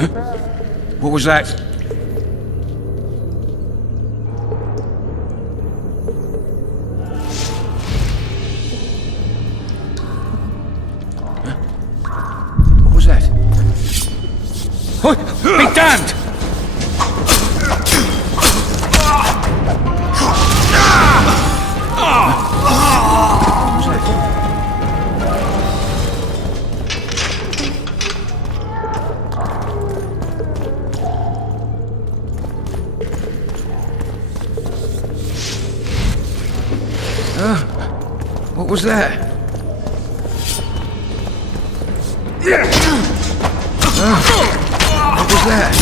What was that? What was that? Oh, be damned! What was that? What was that?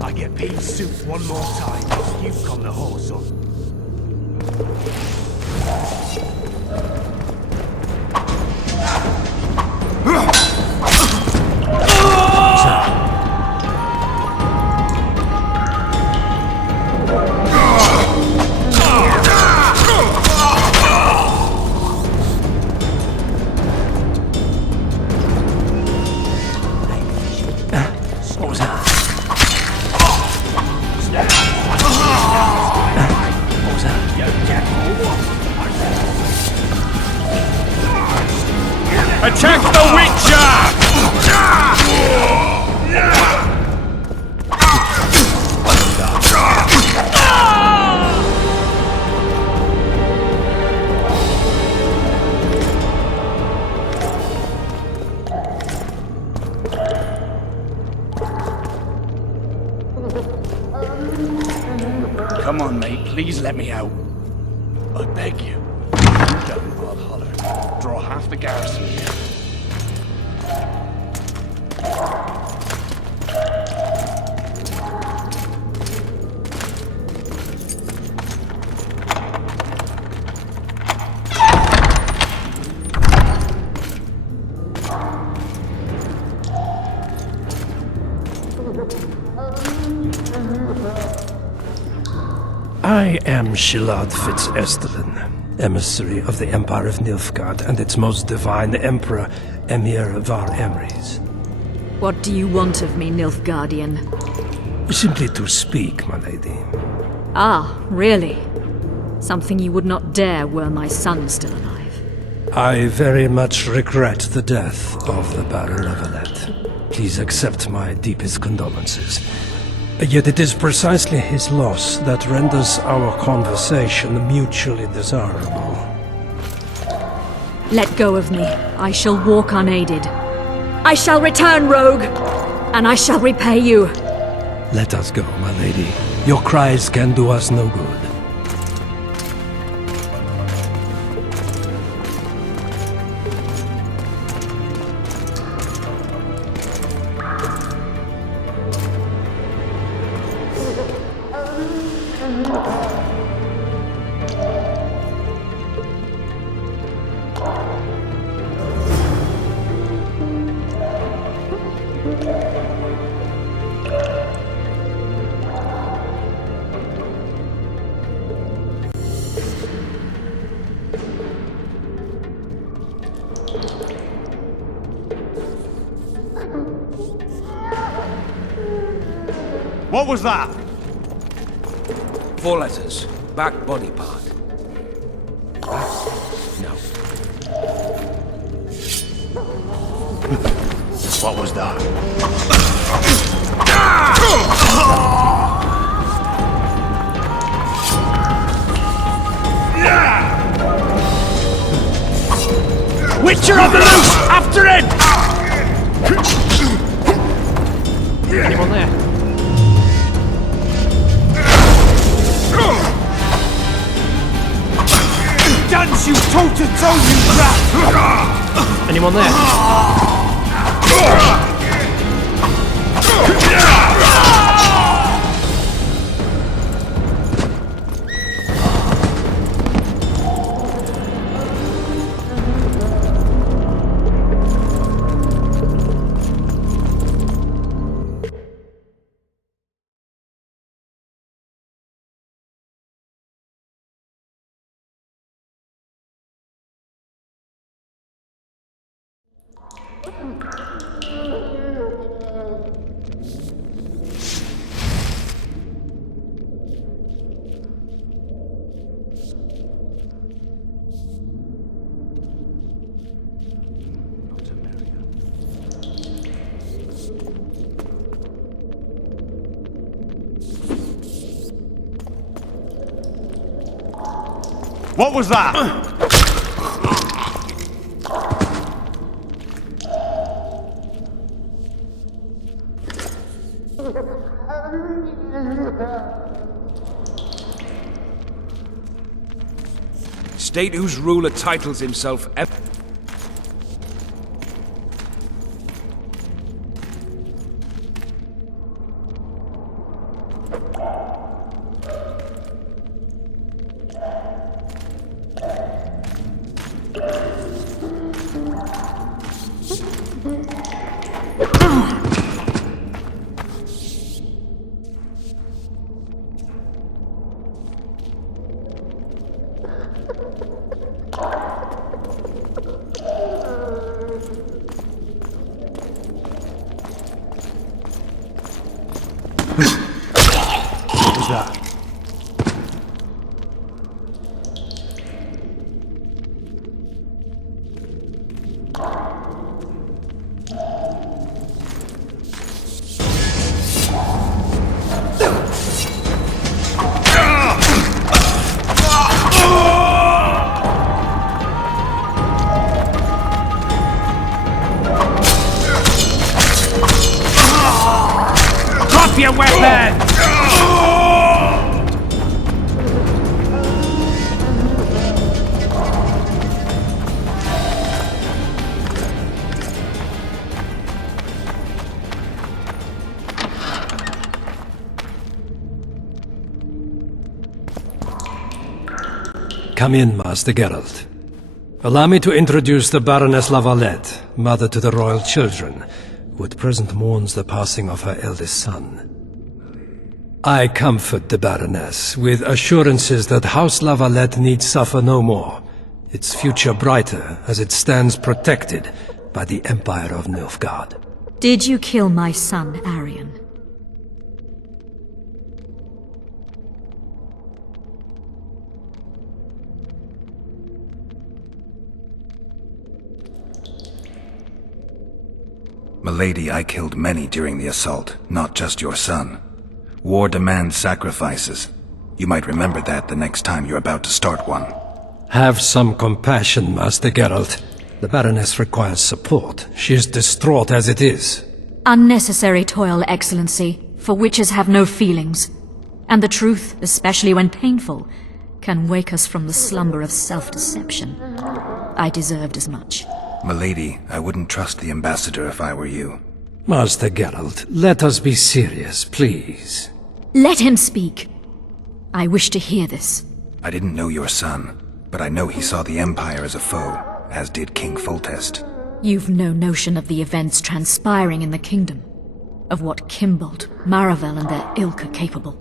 I get pea soup one more time. You've got the horse on. Attack the Witcher! Come on, mate. Please let me out. I beg you. Don't Valhalla. Draw half the garrison here. I am Shilad Fitz-Estelin, emissary of the Empire of Nilfgaard and its most divine Emperor, Emir Var Emrys. What do you want of me, Nilfgaardian? Simply to speak, my lady. Ah, really? Something you would not dare were my son still alive. I very much regret the death of the Baron of Alet. Please accept my deepest condolences. Yet it is precisely his loss that renders our conversation mutually desirable. Let go of me. I shall walk unaided. I shall return, rogue! And I shall repay you. Let us go, my lady. Your cries can do us no good. What was that? 4 letters. Back body part. No. What was that? Witcher on the loose! After him! Anyone there? Dance you toe-to-toe, you rat! Anyone there? What was that? State whose ruler titles himself What was that? Drop your weapon! Come in, Master Geralt. Allow me to introduce the Baroness Lavalette, mother to the royal children, who at present mourns the passing of her eldest son. I comfort the Baroness with assurances that House Lavalette need suffer no more, its future brighter as it stands protected by the Empire of Nilfgaard. Did you kill my son, Arian? Milady, I killed many during the assault, not just your son. War demands sacrifices. You might remember that the next time you're about to start one. Have some compassion, Master Geralt. The Baroness requires support. She is distraught as it is. Unnecessary toil, Excellency, for witches have no feelings. And the truth, especially when painful, can wake us from the slumber of self-deception. I deserved as much. Milady, I wouldn't trust the ambassador if I were you. Master Geralt, let us be serious, please. Let him speak. I wish to hear this. I didn't know your son, but I know he saw the Empire as a foe, as did King Foltest. You've no notion of the events transpiring in the kingdom, of what Kimbold, Maravel and their ilk are capable.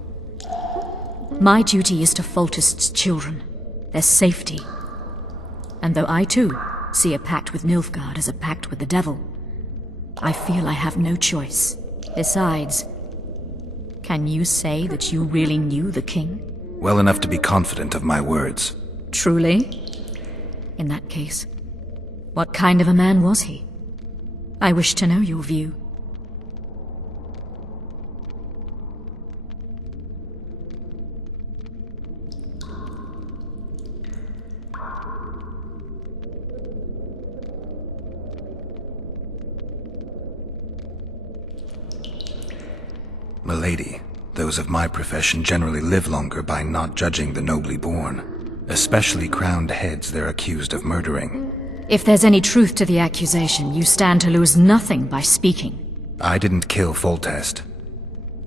My duty is to Foltest's children, their safety. And though I too see a pact with Nilfgaard as a pact with the devil, I feel I have no choice. Besides, can you say that you really knew the king? Well enough to be confident of my words. Truly? In that case, what kind of a man was he? I wish to know your view. Milady, those of my profession generally live longer by not judging the nobly born. Especially crowned heads they're accused of murdering. If there's any truth to the accusation, you stand to lose nothing by speaking. I didn't kill Foltest.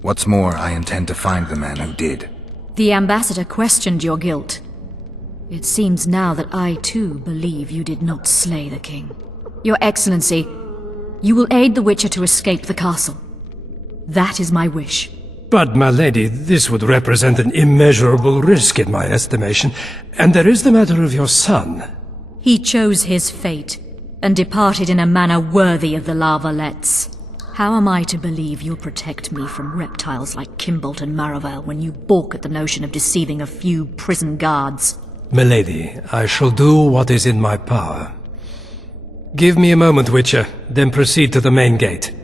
What's more, I intend to find the man who did. The ambassador questioned your guilt. It seems now that I too believe you did not slay the king. Your Excellency, you will aid the Witcher to escape the castle. That is my wish. But, my lady, this would represent an immeasurable risk in my estimation. And there is the matter of your son. He chose his fate, and departed in a manner worthy of the Larvalets. How am I to believe you'll protect me from reptiles like Kimbolt and Maravel when you balk at the notion of deceiving a few prison guards? Milady, I shall do what is in my power. Give me a moment, Witcher, then proceed to the main gate.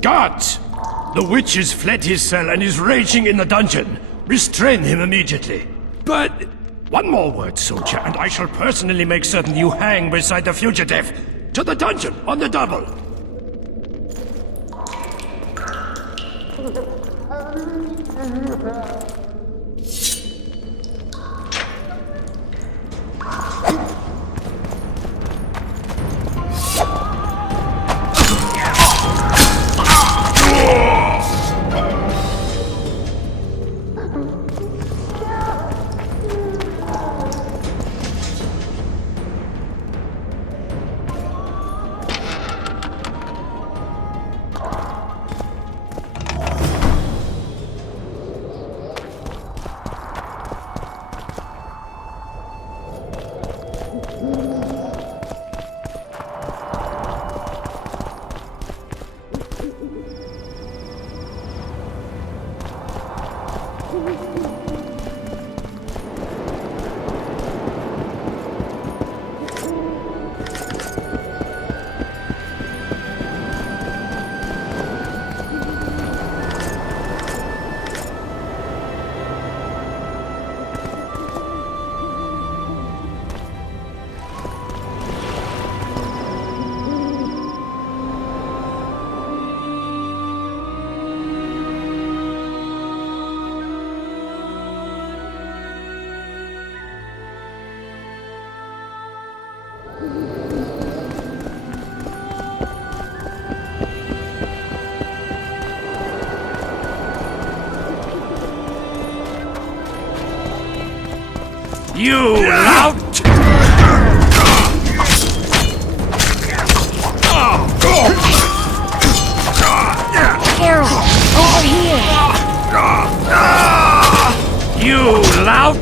Guards! The witch has fled his cell and is raging in the dungeon. Restrain him immediately. But one more word, soldier, and I shall personally make certain you hang beside the fugitive. To the dungeon, on the double. You lout! Harold, over here! You lout!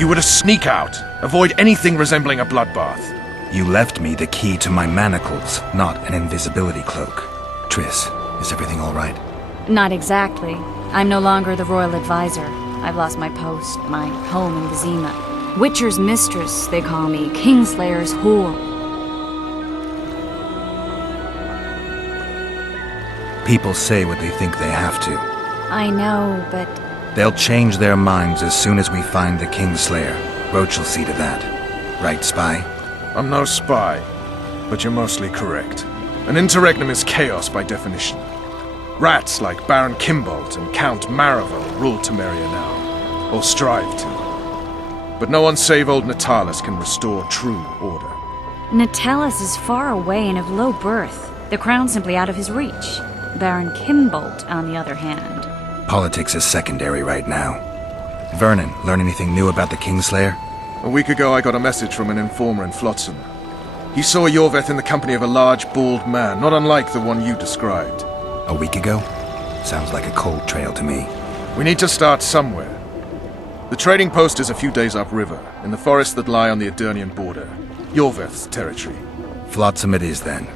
You were to sneak out. Avoid anything resembling a bloodbath. You left me the key to my manacles, not an invisibility cloak. Triss, is everything all right? Not exactly. I'm no longer the royal advisor. I've lost my post, my home in Vizima. Witcher's mistress, they call me. Kingslayer's whore. People say what they think they have to. I know, but They'll change their minds as soon as we find the Kingslayer. Roach will see to that. Right, Spy? I'm no spy, but you're mostly correct. An interregnum is chaos by definition. Rats like Baron Kimbolt and Count Maravel rule Temeria now, or strive to. But no one save old Natalis can restore true order. Natalis is far away and of low birth. The crown's simply out of his reach. Baron Kimbolt, on the other hand. Politics is secondary right now. Vernon, learn anything new about the Kingslayer? A week ago I got a message from an informer in Flotsam. He saw Yorveth in the company of a large, bald man, not unlike the one you described. A week ago? Sounds like a cold trail to me. We need to start somewhere. The trading post is a few days upriver, in the forests that lie on the Adernian border. Yorveth's territory. Flotsam it is, then.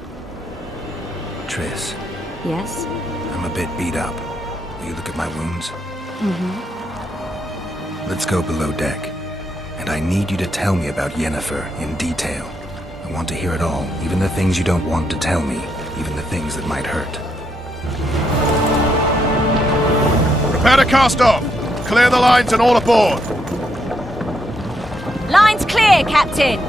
Triss, Yes? I'm a bit beat up. Will you look at my wounds? Mm-hmm. Let's go below deck. And I need you to tell me about Yennefer in detail. I want to hear it all, even the things you don't want to tell me, even the things that might hurt. Prepare to cast off! Clear the lines and all aboard! Line's clear, Captain!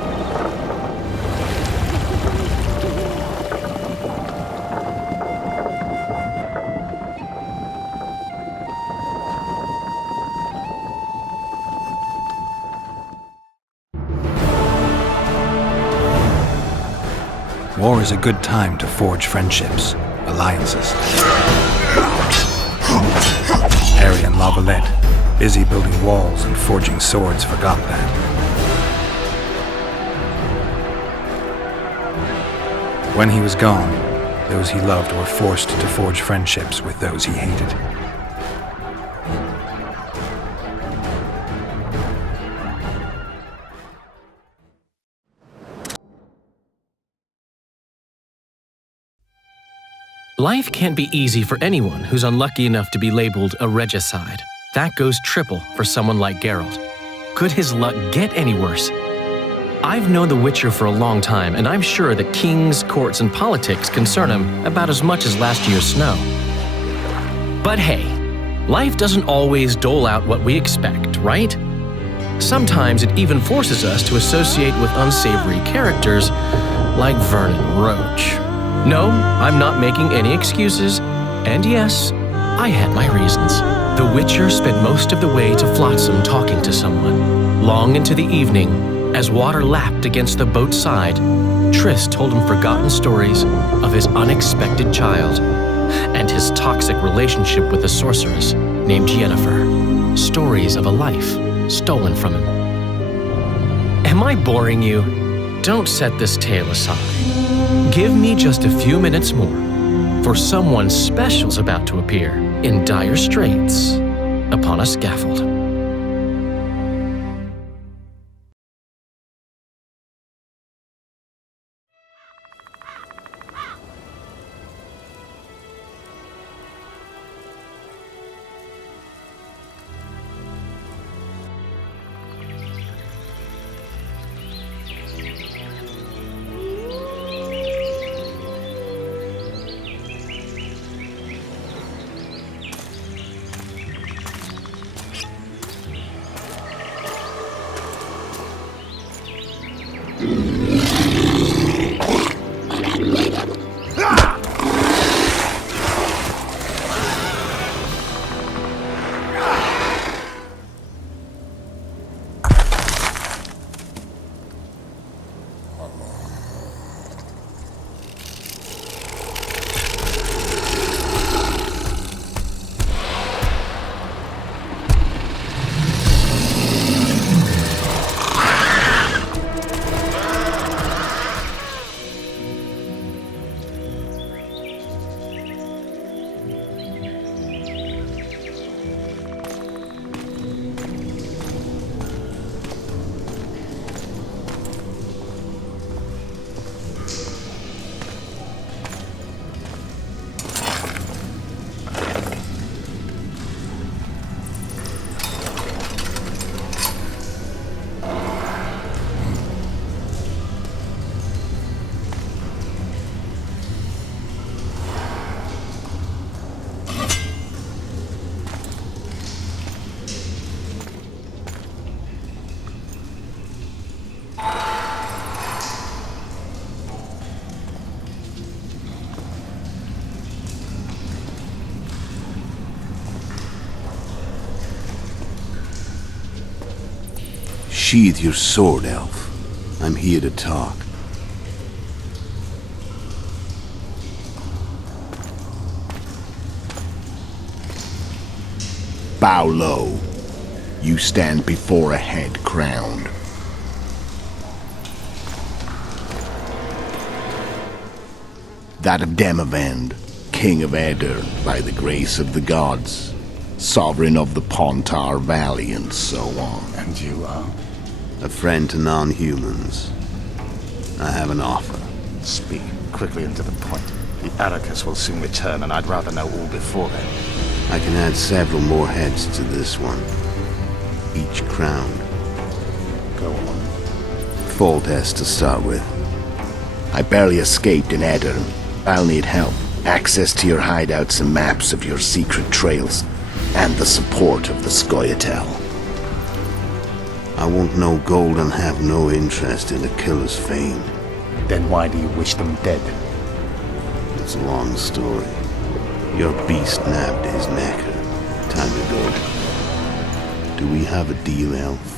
War is a good time to forge friendships, alliances. Harry and Lavalette, busy building walls and forging swords, forgot that. When he was gone, those he loved were forced to forge friendships with those he hated. Life can't be easy for anyone who's unlucky enough to be labeled a regicide. That goes triple for someone like Geralt. Could his luck get any worse? I've known The Witcher for a long time, and I'm sure that kings, courts, and politics concern him about as much as last year's snow. But hey, life doesn't always dole out what we expect, right? Sometimes it even forces us to associate with unsavory characters like Vernon Roach. No, I'm not making any excuses, and yes, I had my reasons. The Witcher spent most of the way to Flotsam talking to someone. Long into the evening, as water lapped against the boat's side, Triss told him forgotten stories of his unexpected child and his toxic relationship with a sorceress named Yennefer. Stories of a life stolen from him. Am I boring you? Don't set this tale aside. Give me just a few minutes more, for someone special's about to appear in dire straits upon a scaffold. Sheathe your sword, elf. I'm here to talk. Bow low. You stand before a head crowned. That of Demavend, King of Aedirn, by the grace of the gods, sovereign of the Pontar Valley, and so on. And you are? A friend to non-humans. I have an offer. Speak quickly and to the point. The Arrakis will soon return, and I'd rather know all before then. I can add several more heads to this one. Each crowned. Go fault, S, to start with. I barely escaped in Aedirn. I'll need help. Access to your hideouts and maps of your secret trails, and the support of the Scoia'tael. I want no gold and have no interest in the killer's fame. Then why do you wish them dead? It's a long story. Your beast nabbed his necker. Time to go. Do we have a deal, Elf?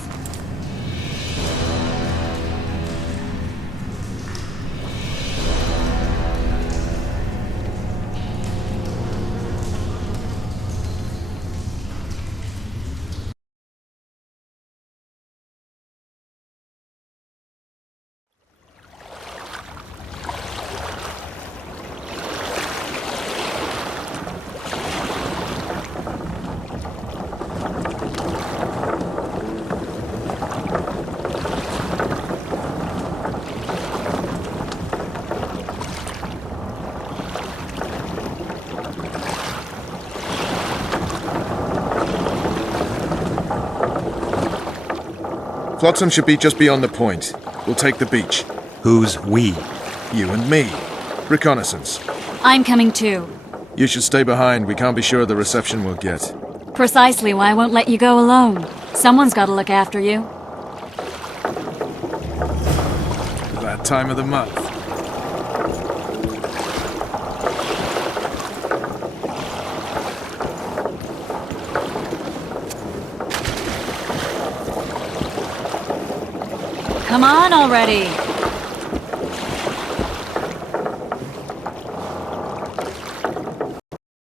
Flotsam should be just beyond the point. We'll take the beach. Who's we? You and me. Reconnaissance. I'm coming too. You should stay behind. We can't be sure of the reception we'll get. Precisely why I won't let you go alone. Someone's got to look after you. That time of the month. Come on already.